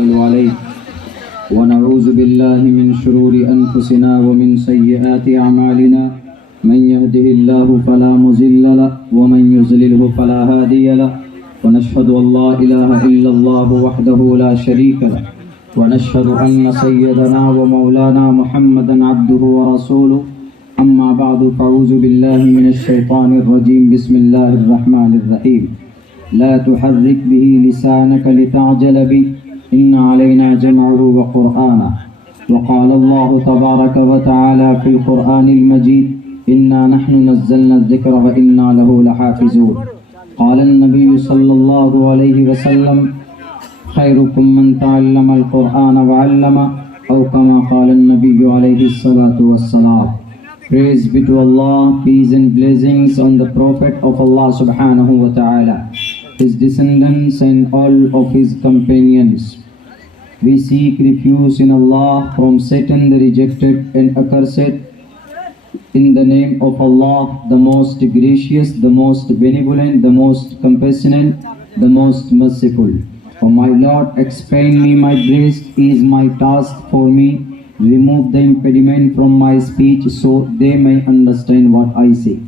صلوا عليه ونعوذ بالله من شرور أنفسنا ومن سيئات أعمالنا من يهده الله فلا مضل له ومن يضلل فلا هادي له ونشهد أن لا إله إلا الله وحده لا شريك له ونشهد أن سيدنا ومولانا محمدا عبده ورسوله أما بعد فأعوذ بالله من الشيطان الرجيم بسم الله الرحمن الرحيم لا تحرك به لسانك لتعجل به إن علينا جمعه وقرآنه وقال الله تبارك وتعالى في القرآن المجيد إنا نحن نزلنا الذكر وإنا له لحافظون قال النبي صلى الله عليه وسلم خيركم من تعلم القرآن وعلمه أو كما قال النبي عليه الصلاة والسلام. Praise be to Allah, peace and blessings on the Prophet of Allah subhanahu wa ta'ala, his descendants and all of his companions. We seek refuge in Allah from Satan the rejected and accursed. In the name of Allah, the most gracious, the most benevolent, the most compassionate, the most merciful. O my Lord, expand me my breast is my task for me. Remove the impediment from my speech so they may understand what I say.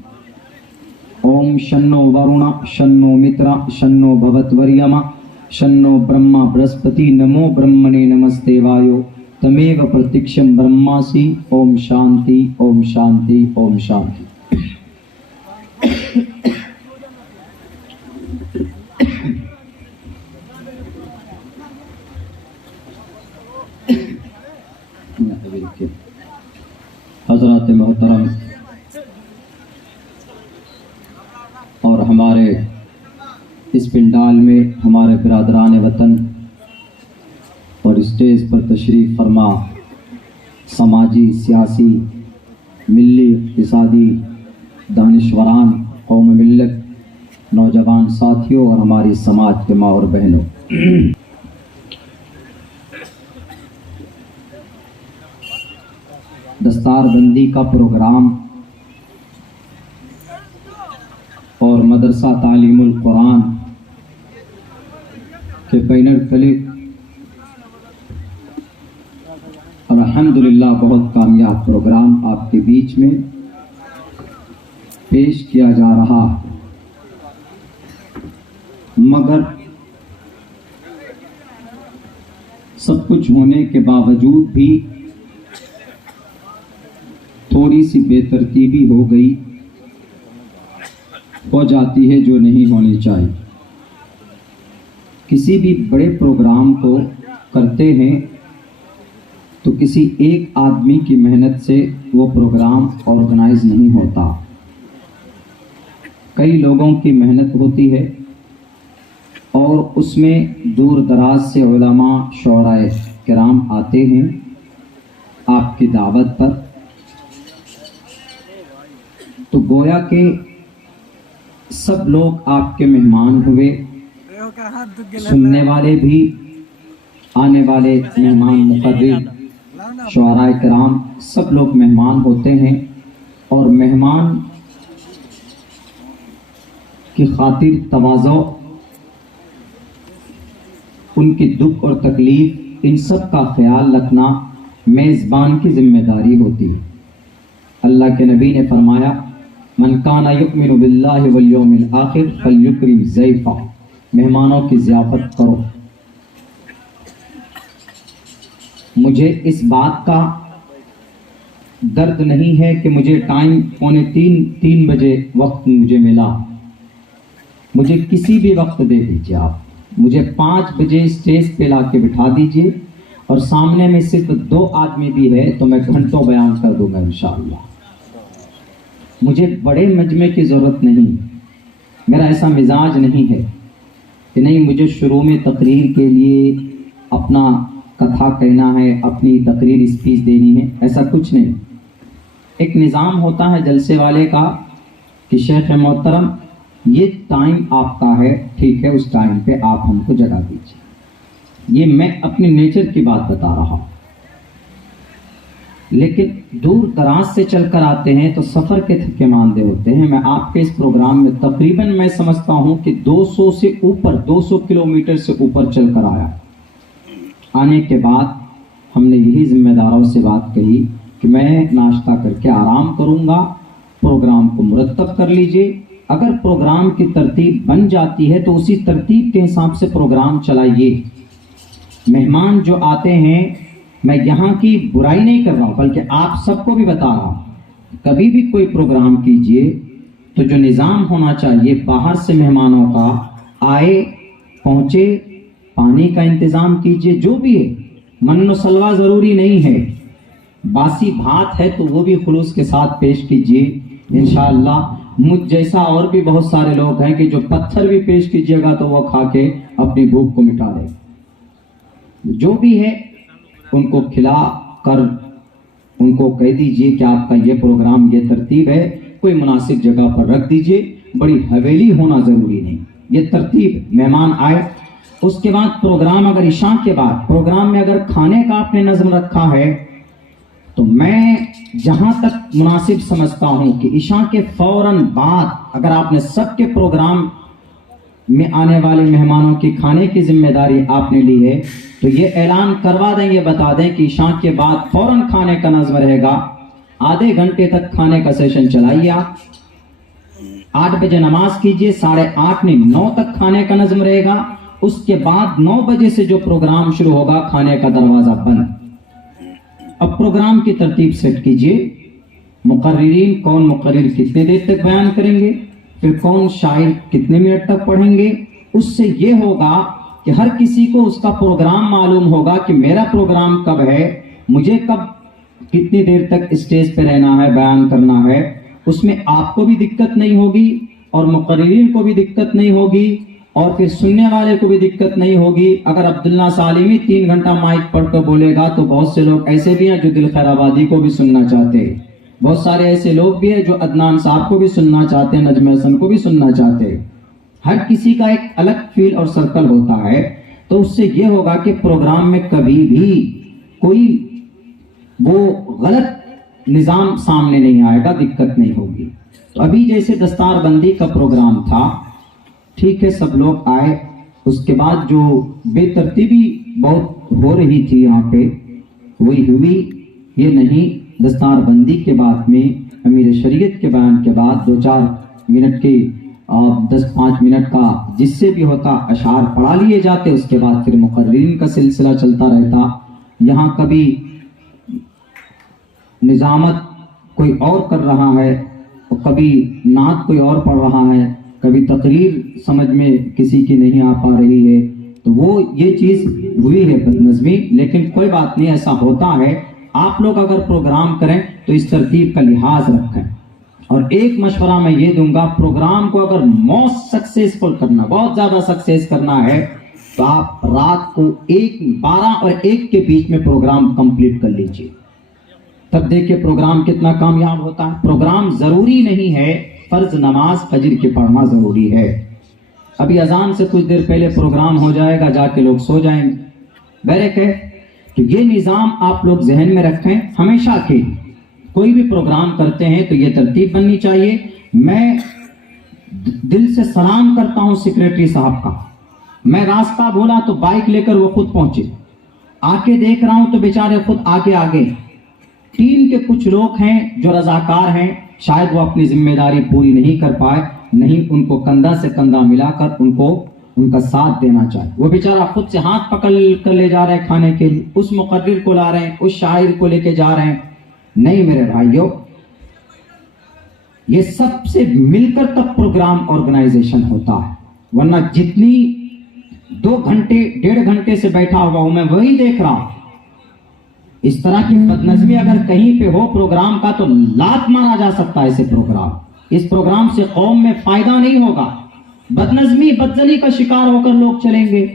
Om Shanno Varuna, Shanno Mitra, Shanno Bhavatvaryama, Shanno Brahma Braspati, Namo Brahmane Namaste Vayo, Tameva Pratiksham Brahmasi, Om Shanti, Om Shanti, Om Shanti. حضرات محترم اور ہمارے اس پنڈال میں ہمارے برادران وطن اور stage پر تشریف فرما سماجی، سیاسی، ملی، اقتصادی دانشوران، قوم ملت، نوجوان ساتھیوں اور ہماری سماج کے ماں اور بہنوں، دستار بندی کا پروگرام اور مدرسہ تعلیم القرآن کے بینر کلک اور الحمدللہ بہت کامیاب پروگرام آپ کے بیچ میں پیش کیا جا رہا، مگر سب کچھ ہونے کے باوجود بھی تھوڑی سی بے ترتیبی ہو جاتی ہے جو نہیں ہونی چاہیے. کسی بھی بڑے پروگرام کو کرتے ہیں تو کسی ایک آدمی کی محنت سے وہ پروگرام آرگنائز نہیں ہوتا، کئی لوگوں کی محنت ہوتی ہے اور اس میں دور دراز سے علماء، شعراء کرام آتے ہیں آپ کی دعوت پر، تو گویا کہ سب لوگ آپ کے مہمان ہوئے، سننے والے بھی، آنے والے مہمان مقرر، شعراء کرام سب لوگ مہمان ہوتے ہیں، اور مہمان کی خاطر تواضع، ان کی دکھ اور تکلیف، ان سب کا خیال رکھنا میزبان کی ذمہ داری ہوتی ہے. اللہ کے نبی نے فرمایا من کان یؤمن باللہ والیوم الآخر فلیکرم ضیفہ، مہمانوں کی ضیافت کرو. مجھے اس بات کا درد نہیں ہے کہ مجھے ٹائم 2:45 بجے وقت مجھے ملا، مجھے کسی بھی وقت دے دیجیے، آپ مجھے 5 بجے اسٹیج پہ لا کے بٹھا دیجیے، اور سامنے میں صرف 2 آدمی بھی ہے تو میں گھنٹوں بیان کر دوں گا انشاءاللہ. مجھے بڑے مجمع کی ضرورت نہیں، میرا ایسا مزاج نہیں ہے کہ نہیں مجھے شروع میں تقریر کے لیے اپنا کتھا کہنا ہے، اپنی تقریر اسپیچ دینی ہے، ایسا کچھ نہیں. ایک نظام ہوتا ہے جلسے والے کا کہ شیخ محترم یہ ٹائم آپ کا ہے، ٹھیک ہے، اس ٹائم پہ آپ ہم کو جگہ دیجیے. یہ میں اپنے نیچر کی بات بتا رہا ہوں. لیکن دور دراز سے چل کر آتے ہیں تو سفر کے تھکے ماندے ہوتے ہیں. میں آپ کے اس پروگرام میں تقریباً میں سمجھتا ہوں کہ 200 سے اوپر 200 کلومیٹر سے اوپر چل کر آیا. آنے کے بعد ہم نے یہی ذمہ داروں سے بات کہی کہ میں ناشتہ کر کے آرام کروں گا، پروگرام کو مرتب کر لیجئے۔ اگر پروگرام کی ترتیب بن جاتی ہے تو اسی ترتیب کے حساب سے پروگرام چلائیے۔ مہمان جو آتے ہیں، میں یہاں کی برائی نہیں کر رہا ہوں بلکہ آپ سب کو بھی بتا رہا ہوں، کبھی بھی کوئی پروگرام کیجئے تو جو نظام ہونا چاہیے باہر سے مہمانوں کا، آئے پہنچے، پانی کا انتظام کیجئے، جو بھی ہے۔ من و سلوہ ضروری نہیں ہے، باسی بھات ہے تو وہ بھی خلوص کے ساتھ پیش کیجئے انشاءاللہ۔ مجھ جیسا اور بھی بہت سارے لوگ ہیں کہ جو پتھر بھی پیش کیجئے گا تو وہ کھا کے اپنی بھوک کو مٹا دے۔ جو بھی ہے ان کو کھلا کر ان کو کہہ دیجئے کہ آپ کا یہ پروگرام، یہ ترتیب ہے، کوئی مناسب جگہ پر رکھ دیجئے، بڑی حویلی ہونا ضروری نہیں، یہ ترتیب۔ مہمان آئے، اس کے بعد پروگرام، اگر عشاء کے بعد پروگرام میں اگر کھانے کا آپ نے نظم رکھا ہے تو میں جہاں تک مناسب سمجھتا ہوں کہ عشاء کے فوراً بعد اگر آپ نے سب کے پروگرام میں آنے والے مہمانوں کی کھانے کی ذمہ داری آپ نے لی ہے تو یہ اعلان کروا دیں، یہ بتا دیں کہ عشاء کے بعد فوراً کھانے کا نظم رہے گا، آدھے گھنٹے تک کھانے کا سیشن چلائیے آپ۔ 8 بجے نماز کیجئے، 8:30 نہیں 9 تک کھانے کا نظم رہے گا۔ اس کے بعد 9 بجے سے جو پروگرام شروع ہوگا، کھانے کا دروازہ بند۔ اب پروگرام کی ترتیب سیٹ کیجئے، مقررین کون مقرر کتنے دیر تک بیان کریں گے، پھر کون شاعر کتنے منٹ تک پڑھیں گے۔ اس سے یہ ہوگا کہ ہر کسی کو اس کا پروگرام معلوم ہوگا کہ میرا پروگرام کب ہے، مجھے کب کتنی دیر تک اسٹیج پہ رہنا ہے، بیان کرنا ہے۔ اس میں آپ کو بھی دقت نہیں ہوگی اور مقررین کو بھی دقت نہیں ہوگی اور پھر سننے والے کو بھی دقت نہیں ہوگی۔ اگر عبداللہ سالمی 3 گھنٹہ مائک پڑھ کر بولے گا تو بہت سے لوگ ایسے بھی ہیں جو دل خیر آبادی کو بھی سننا چاہتے ہیں، بہت سارے ایسے لوگ بھی ہیں جو عدنان صاحب کو بھی سننا چاہتے ہیں، نجم حسن کو بھی سننا چاہتے ہیں۔ ہر کسی کا ایک الگ فیل اور سرکل ہوتا ہے، تو اس سے یہ ہوگا کہ پروگرام میں کبھی بھی کوئی وہ غلط نظام سامنے نہیں آئے گا، دقت نہیں ہوگی۔ تو ابھی جیسے دستار بندی کا پروگرام تھا، ٹھیک ہے، سب لوگ آئے، اس کے بعد جو بے ترتیبی بہت ہو رہی تھی یہاں پہ وہی ہوئی، یہ نہیں۔ دستار بندی کے بعد میں امیر شریعت کے بیان کے بعد 2-4 منٹ کے 10-5 منٹ کا جس سے بھی ہوتا اشعار پڑھا لیے جاتے، اس کے بعد پھر مقررین کا سلسلہ چلتا رہتا۔ یہاں کبھی نظامت کوئی اور کر رہا ہے، کبھی نعت کوئی اور پڑھ رہا ہے، کبھی تقریر سمجھ میں کسی کی نہیں آ پا رہی ہے، تو وہ یہ چیز ہوئی ہے بدنظمی، لیکن کوئی بات نہیں، ایسا ہوتا ہے۔ آپ لوگ اگر پروگرام کریں تو اس ترتیب کا لحاظ رکھیں۔ اور ایک مشورہ میں یہ دوں گا، پروگرام کو اگر موسٹ سکسیسفل کرنا، بہت زیادہ سکسیس کرنا ہے تو آپ رات کو 12 اور 1 کے بیچ میں پروگرام کمپلیٹ کر لیجئے، تب دیکھیں پروگرام کتنا کامیاب ہوتا ہے۔ پروگرام ضروری نہیں ہے، فرض نماز فجر کی پڑھنا ضروری ہے۔ ابھی اذان سے کچھ دیر پہلے پروگرام ہو جائے گا، جا کے لوگ سو جائیں گے۔ بہرکہ تو یہ نظام آپ لوگ ذہن میں رکھیں، ہمیشہ کے کوئی بھی پروگرام کرتے ہیں تو یہ ترتیب بننی چاہیے۔ میں دل سے سلام کرتا ہوں سیکریٹری صاحب کا، میں راستہ بھولا تو بائک لے کر وہ خود پہنچے، آ کے دیکھ رہا ہوں تو بیچارے خود آگے ٹیم کے کچھ لوگ ہیں جو رضاکار ہیں، شاید وہ اپنی ذمہ داری پوری نہیں کر پائے، نہیں ان کو کندھا سے کندھا ملا کر ان کا ساتھ دینا چاہیے۔ وہ بیچارہ خود سے ہاتھ پکڑ کر لے جا رہے ہیں کھانے کے لیے، اس مقرر کو لا رہے ہیں، اس شاعر کو لے کے جا رہے ہیں۔ نہیں میرے بھائیوں، یہ سب سے مل کر تب پروگرام آرگنائزیشن ہوتا ہے، ورنہ جتنی 2 گھنٹے 1.5 گھنٹے سے بیٹھا ہوا ہوں میں وہی دیکھ رہا ہوں، اس طرح کی بدنظمی اگر کہیں پہ ہو پروگرام کا تو لات مارا جا سکتا ہے اسے پروگرام۔ اس پروگرام سے قوم میں فائدہ نہیں ہوگا، بدنظمی بدزنی کا شکار ہو کر لوگ چلیں گے۔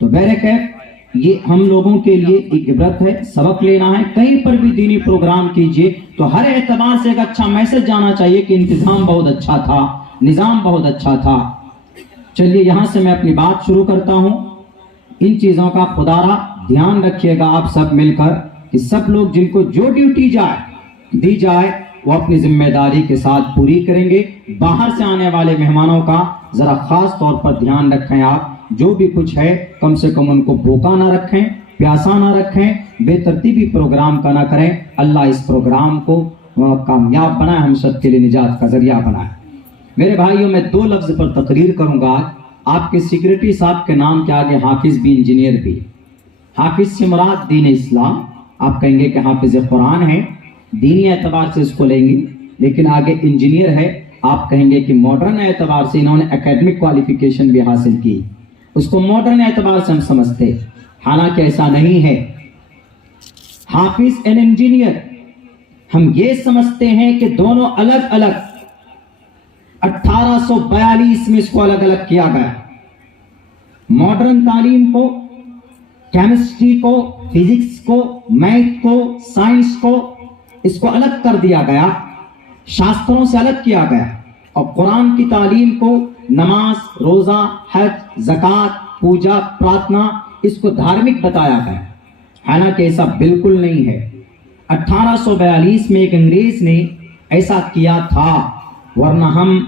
تو بہرکیف یہ ہم لوگوں کے لیے ایک عبرت ہے، سبق لینا ہے۔ کہیں پر بھی دینی پروگرام کیجئے تو ہر اعتبار سے ایک اچھا میسج جانا چاہیے کہ انتظام بہت اچھا تھا، نظام بہت اچھا تھا۔ چلیے یہاں سے میں اپنی بات شروع کرتا ہوں۔ ان چیزوں کا خدا را دھیان رکھیے گا آپ سب مل کر کہ سب لوگ جن کو جو ڈیوٹی دی جائے وہ اپنی ذمہ داری کے ساتھ پوری کریں گے۔ باہر سے آنے والے مہمانوں کا ذرا خاص طور پر دھیان رکھیں آپ جو بھی کچھ ہے کم سے کم ان کو بھوکا نہ رکھیں، پیاسا نہ رکھیں، بے ترتیبی پروگرام کا نہ کریں۔ اللہ اس پروگرام کو کامیاب بنائے، ہم سب کے لیے نجات کا ذریعہ بنائے۔ میرے بھائیوں، میں 2 لفظ پر تقریر کروں گا۔ آپ کے سیکریٹری صاحب کے نام کے آگے حافظ بھی، انجینئر بھی۔ حافظ سے مراد دین اسلام، آپ کہیں گے کہ حافظ قرآن ہے، دینی اعتبار سے اس کو لیں گے، لیکن آگے انجینئر ہے، آپ کہیں گے کہ ماڈرن اعتبار سے انہوں نے اکیڈمک کوالیفیکیشن بھی حاصل کی، اس کو ماڈرن اعتبار سے ہم سمجھتے، حالانکہ ایسا نہیں ہے۔ حافظ اینڈ انجینئر ہم یہ سمجھتے ہیں کہ دونوں الگ الگ 1842 میں اس کو الگ الگ کیا گیا۔ ماڈرن تعلیم کو، کیمسٹری کو، فزکس کو، میتھ کو، سائنس کو، اس کو الگ کر دیا گیا، شاستروں سے الگ کیا گیا، اور قرآن کی تعلیم کو نماز، روزہ، حج، زکوٰۃ، پوجا، پرارتھنا، اس کو دھارمک بتایا گیا، حالانکہ ایسا بالکل نہیں ہے۔ 1842 میں ایک انگریز نے ایسا کیا تھا، ورنہ ہم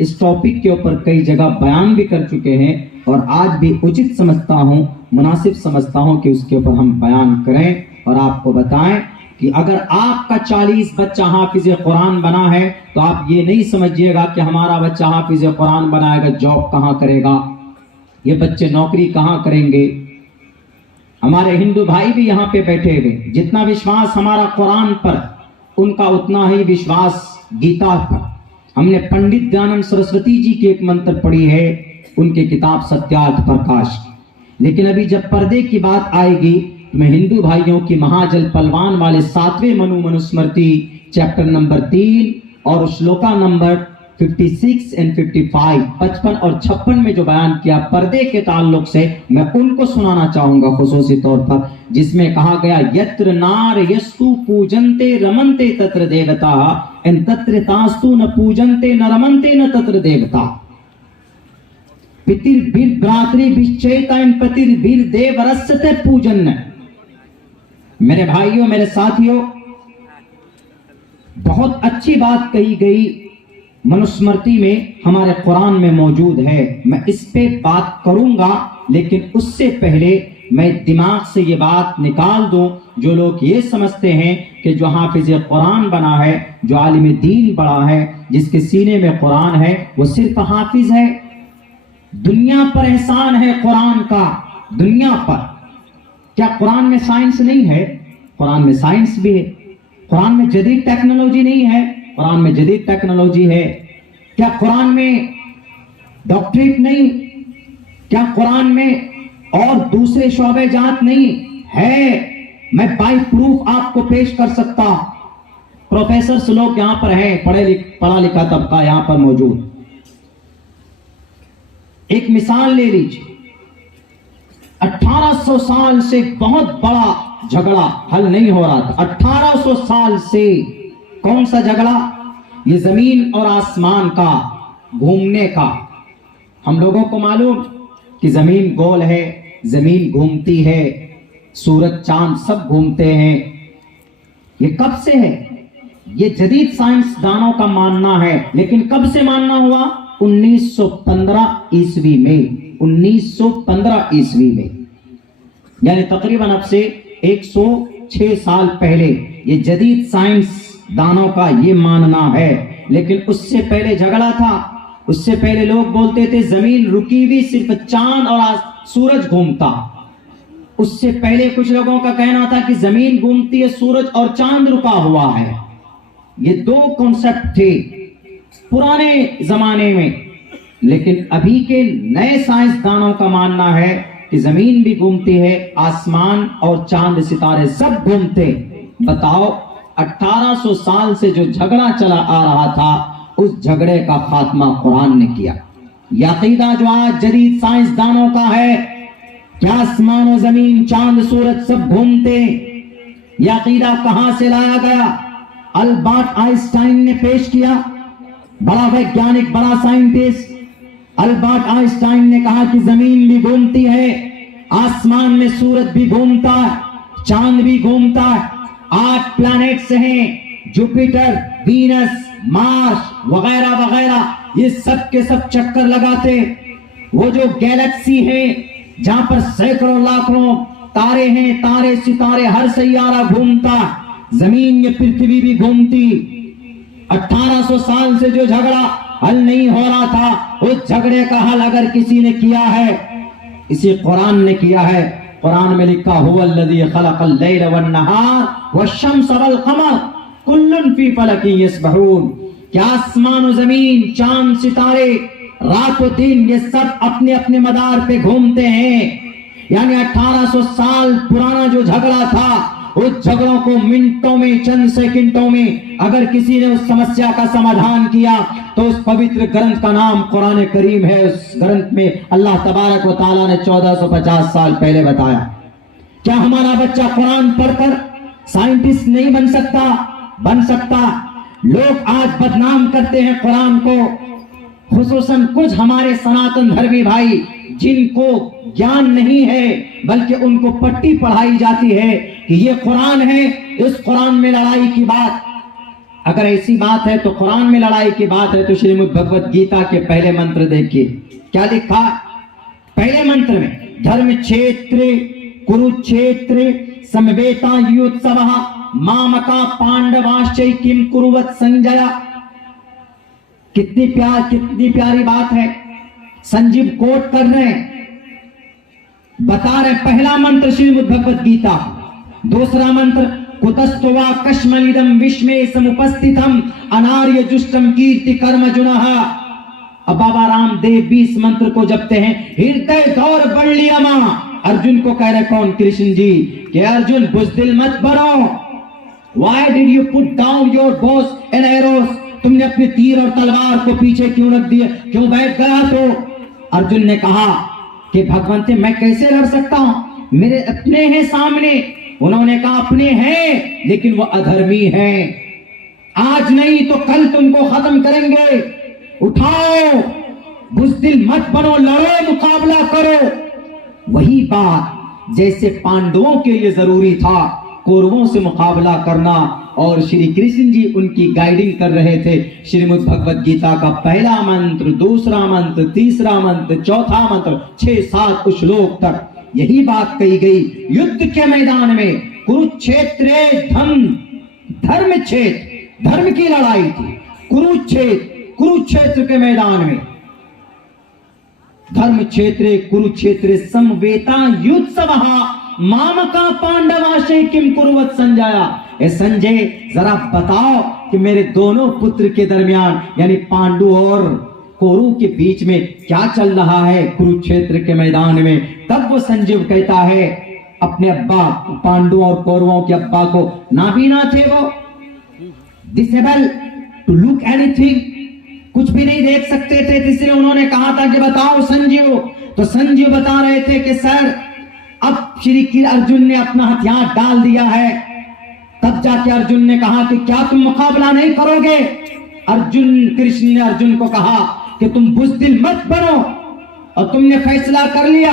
اس ٹاپک کے اوپر کئی جگہ بیان بھی کر چکے ہیں، اور آج بھی اچت سمجھتا ہوں، مناسب سمجھتا ہوں کہ اس کے اوپر ہم بیان کریں اور آپ کو بتائیں کہ اگر آپ کا 40 بچہ حافظ قرآن بنا ہے تو آپ یہ نہیں سمجھیے گا کہ ہمارا بچہ حافظ قرآن بنائے گا، جاب کہاں کرے گا، یہ بچے نوکری کہاں کریں گے۔ ہمارے ہندو بھائی بھی یہاں پہ بیٹھے ہوئے، جتنا وشواس ہمارا قرآن پر، ان کا اتنا ہی وشواس گیتا پر۔ ہم نے پنڈت دیانند سرسوتی جی کی ایک منتر پڑھی ہے، ان کی کتاب ستیارتھ پرکاش، لیکن ابھی جب پردے کی بات آئے گی تو میں ہندو بھائیوں کی مہاجل پلوان والے 7ویں منوسمرتی چیپٹر نمبر 3 اور شلوکا نمبر 56 and 55 55 اور 56 میں جو بیان کیا پردے کے تعلق سے، میں ان کو سنانا چاہوں گا خصوصی طور پر، جس میں کہا گیا یتر نار یستو پوجنتے رمنتے تتر دیوتا ان تتر تاستو نہ پوجنتے نہ رمنتے نہ تتر دیوتا پتر بیر براتری بشچیتا ان پتر بیر دیو رستے پوجن۔ میرے بھائیوں، میرے ساتھیوں، بہت اچھی بات کہی گئی منوسمرتی میں، ہمارے قرآن میں موجود ہے، میں اس پہ بات کروں گا، لیکن اس سے پہلے میں دماغ سے یہ بات نکال دوں جو لوگ یہ سمجھتے ہیں کہ جو حافظ قرآن بنا ہے، جو عالم دین بڑا ہے، جس کے سینے میں قرآن ہے، وہ صرف حافظ ہے۔ دنیا پر احسان ہے قرآن کا، دنیا پر۔ کیا قرآن میں سائنس نہیں ہے؟ قرآن میں سائنس بھی ہے۔ قرآن میں جدید ٹیکنالوجی نہیں ہے؟ قرآن میں جدید ٹیکنالوجی ہے۔ کیا قرآن میں ڈاکٹریٹ نہیں؟ کیا قرآن میں اور دوسرے شعبے جات نہیں ہے؟ میں بائی پروف آپ کو پیش کر سکتا۔ پروفیسرز لوگ یہاں پر ہیں، پڑھا لکھا طبقہ یہاں پر موجود۔ ایک مثال لے لیجیے، 1800 سال سے بہت بڑا جھگڑا حل نہیں ہو رہا تھا۔ 1800 سال سے کون سا جھگڑا؟ یہ زمین اور آسمان کا، گھومنے کا۔ ہم لوگوں کو معلوم کہ زمین گول ہے، زمین گھومتی ہے، سورج چاند سب گھومتے ہیں۔ یہ کب سے ہے؟ یہ جدید سائنس دانوں کا ماننا ہے، لیکن کب سے ماننا ہوا؟ 1915 عیسوی میں، 1915 عیسوی میں، یعنی تقریباً اب سے 106 سال پہلے یہ جدید سائنس دانوں کا یہ ماننا ہے۔ لیکن اس سے پہلے جھگڑا تھا، اس سے پہلے لوگ بولتے تھے زمین رکی ہوئی، صرف چاند اور سورج گھومتا۔ اس سے پہلے کچھ لوگوں کا کہنا تھا کہ زمین گھومتی ہے، سورج اور چاند رکا ہوا ہے۔ یہ 2 کانسیپٹ تھے پرانے زمانے میں، لیکن ابھی کے نئے سائنسدانوں کا ماننا ہے کہ زمین بھی گھومتی ہے، آسمان اور چاند ستارے سب گھومتے۔ بتاؤ 1800 سال سے جو جھگڑا چلا آ رہا تھا، اس جھگڑے کا خاتمہ قرآن نے کیا۔ یہ عقیدہ جو آج جدید سائنسدانوں کا ہے کہ آسمان و زمین، چاند، سورج سب گھومتے، یہ عقیدہ کہاں سے لایا گیا؟ البرٹ آئنسٹائن نے پیش کیا، بڑا ویگیانک، بڑا سائنٹسٹ۔ البرٹ آئنسٹائن نے کہا کہ زمین بھی گھومتی ہے، آسمان میں سورج بھی گھومتا ہے، چاند بھی گھومتا ہے۔ 8 پلانٹس ہیں، جوپیٹر، وینس، مارس وغیرہ وغیرہ، یہ سب کے سب چکر لگاتے۔ وہ جو گیلیکسی ہے جہاں پر سینکڑوں لاکھوں تارے ہیں، تارے ستارے، ہر سیارہ گھومتا، زمین یہ پرتھوی بھی گھومتی، 1800 سال سے جو جھگڑا حل نہیں ہو رہا تھا، اس جھگڑے کا حل اگر کسی نے کیا ہے، اسی قرآن نے کیا ہے۔ قرآن میں لکھا هو الذی خلق اللیل والنہار والشمس والقمر کل فی فلک یسبحون، کہ آسمان و زمین، چاند ستارے، رات و دن، یہ سب اپنے اپنے مدار پہ گھومتے ہیں۔ یعنی 1800 سال پرانا جو جھگڑا تھا، اس جھگڑوں کو منٹوں میں، چند سیکنڈوں میں اگر کسی نے اس سمسیا کا سمادھان کیا تو اس پوتر گرنتھ کا نام قرآن کریم ہے۔ اس گرنتھ میں اللہ تبارک و تعالیٰ نے 1450 سال پہلے بتایا۔ کیا ہمارا بچہ قرآن پڑھ کر سائنٹسٹ نہیں بن سکتا؟ بن سکتا۔ لوگ آج بدنام کرتے ہیں قرآن کو، خصوصاً کچھ ہمارے سناتن دھرمی بھائی جن کو گیان نہیں ہے، بلکہ ان کو پٹی پڑھائی جاتی ہے کہ یہ قرآن ہے، اس قرآن میں لڑائی کی بات۔ اگر ایسی بات ہے تو قرآن میں لڑائی کی بات ہے تو شریمد بھگوت گیتا کے پہلے منتر دیکھیے کیا لکھا۔ پہلے منتر میں دھرم چھیتر کروچھیتر سمویتا یوتسوہ مامکا پانڈواشچ کم کروت سنجیا۔ کتنی پیاری بات ہے۔ سنجیو کوٹ کر رہے ہیں، بتا رہے پہلا منتر شریمد بھگوت گیتا، دوسرا منتر کتستوا کشملیدم وشمے سمپستھتم اناریہ جشٹم کیرتی کرم جنہ۔ اب بابا رام دیو 20 منتر کو جپتے ہیں، ہردے دور بڑلیما۔ ارجن کو کہہ رہے کون؟ کرشن جی، کہ ارجن بزدل مت بنو۔ Why did you put down your bows and arrows؟ تم نے اپنے تیر اور تلوار کو پیچھے کیوں رکھ دیا، کیوں بیٹھ گیا؟ تو ارجن نے کہا کہ بھگونتے میں کیسے لڑ سکتا ہوں، میرے اپنے ہیں سامنے۔ انہوں نے کہا اپنے ہیں لیکن وہ ادھرمی ہیں، آج نہیں تو کل تم کو ختم کریں گے۔ اٹھاؤ، بزدل مت بنو، لڑو، مقابلہ کرو۔ وہی بات جیسے پانڈووں کے لیے ضروری تھا کوروں سے مقابلہ کرنا، اور شری کرشن جی ان کی گائیڈنگ کر رہے تھے۔ شریمد بھگوت گیتا کا پہلا منتر، دوسرا منتر، تیسرا منتر، چوتھا منتر، 6-7 شلوک تک یہی بات کہی گئی۔ یدھ کے میدان میں کروچھیتر دھرم چھیت، دھرم کی لڑائی تھی۔ کروچھیتر کے میدان میں دھرم چھیتر کروچھیتر سمویتا یوتسوہ مامکا پانڈواشے کم کروت سنجایا۔ اے سنجے ذرا بتاؤ کہ میرے دونوں پتر کے درمیان یعنی پانڈو اور کورو کے بیچ میں کیا چل رہا ہے کروچھیتر کے میدان میں۔ تب وہ سنجیو کہتا ہے اپنے ابا، پانڈو اور کورووں کے ابا کو نابینا تھے، وہ disable to look anything, کچھ بھی نہیں دیکھ سکتے تھے، اس لیے انہوں نے کہا تھا کہ بتاؤ سنجیو۔ تو سنجیو بتا رہے تھے کہ سر اب شری ارجن نے اپنا ہتھیار ڈال دیا ہے۔ تب جا کے ارجن نے کہا کہ کیا تم مقابلہ نہیں کرو گے؟ کرشن نے ارجن کو کہا کہ تم بزدل مت بنو، اور تم نے فیصلہ کر لیا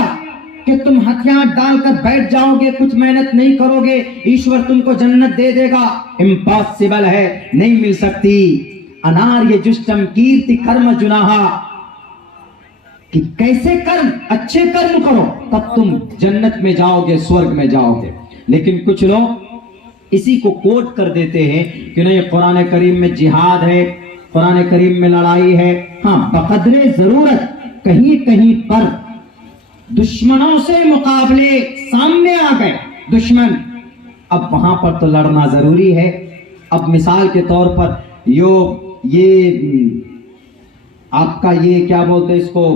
کہ تم ہتھیار ڈال کر بیٹھ جاؤ گے، کچھ محنت نہیں کرو گے، ایشور تم کو جنت دے دے گا۔ امپاسبل ہے، نہیں مل سکتی۔ اناریہ جشٹم کیرتی کرم جناہا، کہ کیسے کرم، اچھے کرم کرو تب تم جنت میں جاؤ گے، سورگ میں جاؤ گے۔ لیکن کچھ لوگ اسی کو کوٹ کر دیتے ہیں کہ نہیں قرآن کریم میں جہاد ہے، قرآن کریم میں لڑائی ہے۔ ہاں بقدر ضرورت کہیں کہیں پر دشمنوں سے مقابلے سامنے آ گئے دشمن، اب وہاں پر تو لڑنا ضروری ہے۔ اب مثال کے طور پر یہ آپ کا یہ کیا بولتے اس کو،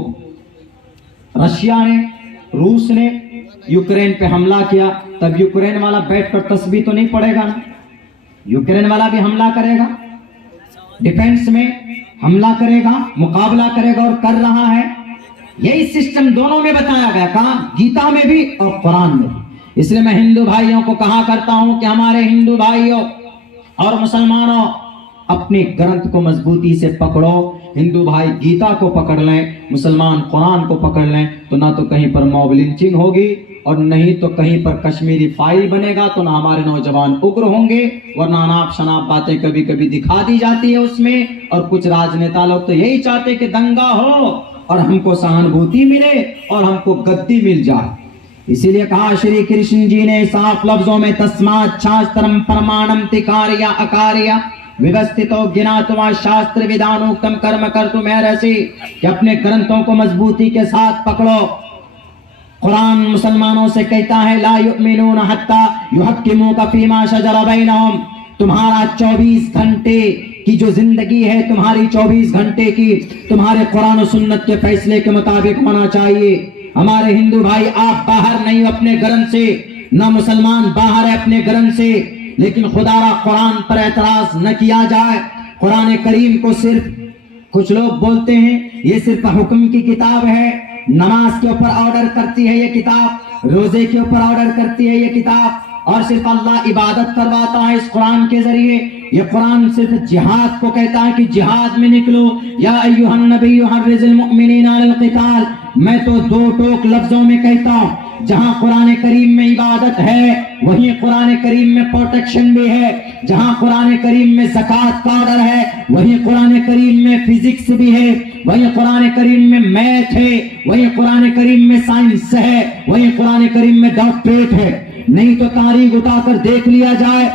رشیا نے، روس نے یوکرین پہ حملہ کیا، تب یوکرین والا بیٹھ کر تسبیح تو نہیں پڑھے گا نا، یوکرین والا بھی حملہ کرے گا، ڈیفنس میں حملہ کرے گا، مقابلہ کرے گا، اور کر رہا ہے۔ یہی سسٹم دونوں میں بتایا گیا، کہاں؟ گیتا میں بھی اور قرآن میں بھی۔ اس لیے میں ہندو بھائیوں کو کہا کرتا ہوں کہ ہمارے ہندو بھائیوں اور مسلمانوں اپنے گرنتھ کو مضبوطی سے پکڑو۔ ہندو بھائی گیتا کو پکڑ لیں، مسلمان قرآن کو پکڑ لیں، تو نہ تو کہیں پر موب لنچنگ ہوگی، اور نہیں تو کہیں پر کشمیری فائل بنے گا، تو نہ ہمارے نوجوان اگر ہوں گے، ورنہ اناپ شناپ باتیں کبھی کبھی دکھا دی جاتی ہے اس میں۔ اور کچھ راجنیتا لوگ تو یہی چاہتے کہ دنگا ہو اور ہم کو سہانبھوتی ملے اور ہم کو گدی مل جائے. اسی لیے کہا شری کرشن جی نے صاف لفظوں میں تسمات شاسترم پرمانم تکاریا اکاریا ویوستھتو گناتوا شاستر ودانوکتم کرم کرتو مہرسی کہ اپنے گرنتھوں کو مضبوطی کے ساتھ پکڑو. قرآن مسلمانوں سے کہتا ہے لا یؤمنون حتی یحکموک فیما شجر بینہم. تمہارا 24 گھنٹے کی جو زندگی ہے تمہاری 24 گھنٹے کی تمہارے قرآن و سنت کے فیصلے کے مطابق ہونا چاہیے. ہمارے ہندو بھائی آپ باہر نہیں اپنے گرن سے, نہ مسلمان باہر ہے اپنے گرن سے, لیکن خدا را قرآن پر اعتراض نہ کیا جائے. قرآن کریم کو صرف کچھ لوگ بولتے ہیں یہ صرف حکم کی کتاب ہے, نماز کے اوپر آرڈر کرتی ہے یہ کتاب, روزے کے اوپر آرڈر کرتی ہے یہ کتاب, اور صرف اللہ عبادت کرواتا ہے اس قرآن کے ذریعے. یہ قرآن صرف جہاد کو کہتا ہے کہ جہاد میں نکلو, یا ایھا النبی حرض المؤمنین علی القتال. میں تو 2 ٹوک لفظوں میں کہتا ہوں, جہاں قرآن کریم میں عبادت ہے وہیں قرآن کریم میں پروٹیکشن بھی ہے, جہاں قرآن کریم میں زکوٰۃ کا آرڈر ہے وہیں قرآن کریم میں فزکس بھی ہے, وہیں قرآن کریم میں میتھ ہے, وہیں قرآن کریم میں سائنس ہے, وہیں قرآن کریم میں ڈاکٹریٹ ہے. نہیں تو تاریخ اٹھا کر دیکھ لیا جائے,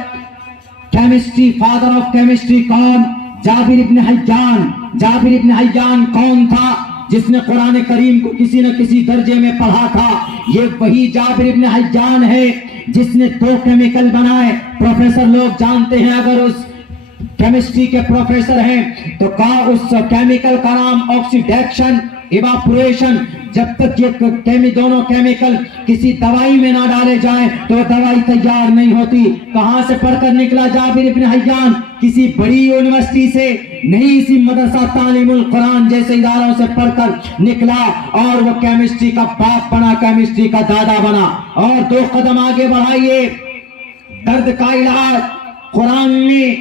کیمسٹری فادر آف کیمسٹری کون؟ جابر ابن حیان. جابر ابن حیان کون تھا جس نے قرآن کریم کو کسی نہ کسی درجے میں پڑھا تھا؟ یہ وہی جابر ابن حیان ہے جس نے 2 کیمیکل بنائے. پروفیسر لوگ جانتے ہیں, اگر اس کیمسٹری کے پروفیسر ہیں تو کہا اس کیمیکل کا نام آکسیڈیشن ایواپوریشن. جب تک یہ دونوں کیمیکل کسی دوائی میں نہ ڈالے جائیں تو دوائی تیار نہیں ہوتی. کہاں سے پڑھ کر نکلا جابر ابن حیان؟ کسی بڑی یونیورسٹی سے نہیں, اسی مدرسہ تعلیم القرآن جیسے اداروں سے پڑھ کر نکلا, اور وہ کیمسٹری کا باپ بنا, کیمسٹری کا دادا بنا. اور 2 قدم آگے بڑھائیے, درد کا علاج قرآن میں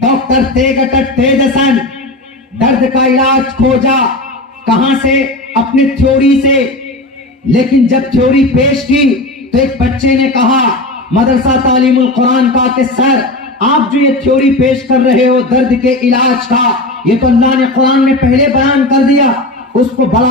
ڈاکٹر تیگٹٹ تیجسن درد کا علاج کھوجا. کہاں سے؟ اپنے تھیوری سے. لیکن جب تھیوری پیش کی تو ایک بچے نے کہا مدرسہ تعلیم القرآن کا کہ سر آپ جو یہ تھیوری پیش کر رہے ہو درد کے علاج کا, یہ تو اللہ نے قرآن میں پہلے بیان کر دیا. اس کو بڑا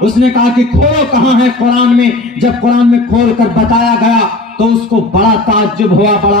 اس نے کہا کہ کھولو کہاں ہے قرآن میں. جب قرآن میں کھول کر بتایا گیا تو اس کو بڑا تعجب ہوا, بڑا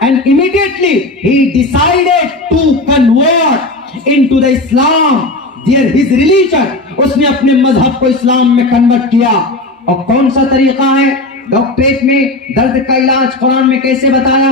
And immediately he decided to convert into the Islam, his religion. اس نے اپنے مذہب کو اسلام میں کنورٹ کیا. اور کون سا طریقہ ہے ڈاکٹریٹ میں درد کا علاج قرآن میں کیسے بتایا؟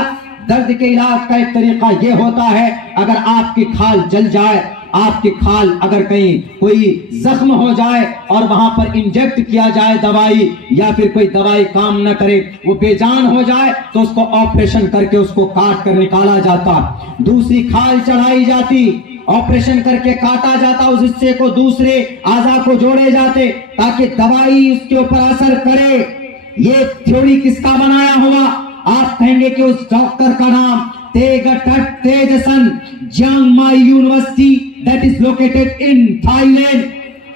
درد کے علاج کا ایک طریقہ یہ ہوتا ہے, اگر آپ کی کھال جل جائے, آپ کی کھال اگر کہیں کوئی زخم ہو جائے اور وہاں پر انجیکٹ کیا جائے دوائی, یا پھر کوئی دوائی کام نہ کرے, وہ بے جان ہو جائے, تو اس کو آپریشن کر کے اس کو کاٹ کر نکالا جاتا, دوسری کھال چڑھائی جاتی, آپریشن کر کے کاٹا جاتا, اس حصے کو دوسرے اعضاء کو جوڑے جاتے تاکہ دوائی اس کے اوپر اثر کرے. یہ تھیوری کس کا بنایا ہوا؟ آپ کہیں گے کہ اس ڈاکٹر کا نام تیگٹٹ تیجسن, Chiang Mai university that is located in Thailand.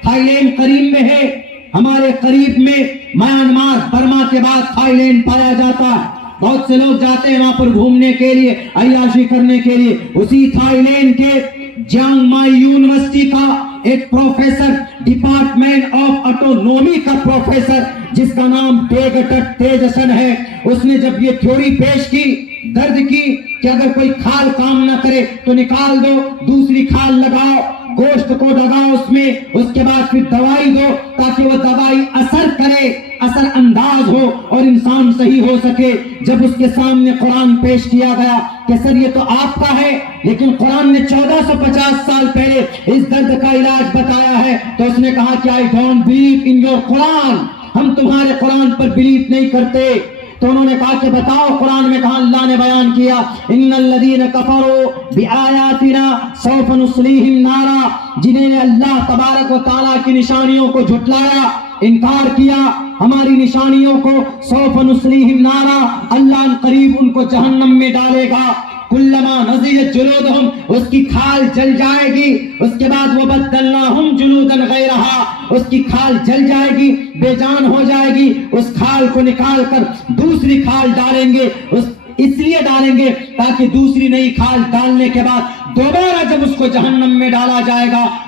Thailand قریب میں ہے, ہمارے قریب میں میانمار برما کے بعد تھائی لینڈ پایا جاتا ہے. بہت سے لوگ جاتے ہیں وہاں پر گھومنے کے لیے, عیاشی کرنے کے لیے. اسی تھائی لینڈ کے جیانگ مائی یونیورسٹی کا ایک پروفیسر, ڈپارٹمنٹ آف آٹونومی کا پروفیسر جس کا نام تیگٹٹ تیجسن ہے, اس نے جب یہ تھیوری پیش کی درد کی کہ اگر کوئی کھال کام نہ کرے تو نکال دو, دوسری کھال لگاؤ, گوشت کو لگاؤ اس میں, اس کے بعد پھر دوائی دو تاکہ وہ دوائی اثر کرے, اثر انداز ہو اور انسان صحیح ہو سکے. جب اس کے سامنے قرآن پیش کیا گیا کہ سر یہ تو آپ کا ہے, لیکن قرآن نے 1450 سال پہلے اس درد کا علاج بتایا ہے, تو اس نے کہا کہ I don't believe in your قرآن, ہم تمہارے قرآن پر بلیو نہیں کرتے. تو انہوں نے کہا کہ بتاؤ قرآن میں کہاں اللہ نے بیان کیا ان الذین کفروا بآیاتنا سوف نصلیہم نارا, جنہیں نے اللہ تبارک و تعالیٰ کی نشانیوں کو جھٹلایا, انکار کیا ہماری نشانیوں کو, سوف نصلیہم نارا, اللہ قریب ان کو جہنم میں ڈالے گا. کلما نضجت جلودہم, اس کی کھال جل جائے گی, اس کے بعد وبدلناہم جلودا غیرہا, اس کی کھال جل جائے گی, بے جان ہو جائے گی, اس کھال کو نکال کر دوسری کھال ڈالیں گے. اس لیے ڈالیں گے تاکہ دوسری نئی کھال ڈالنے کے بعد دوبارہ جب اس کو جہنم میں ڈالا جائے گا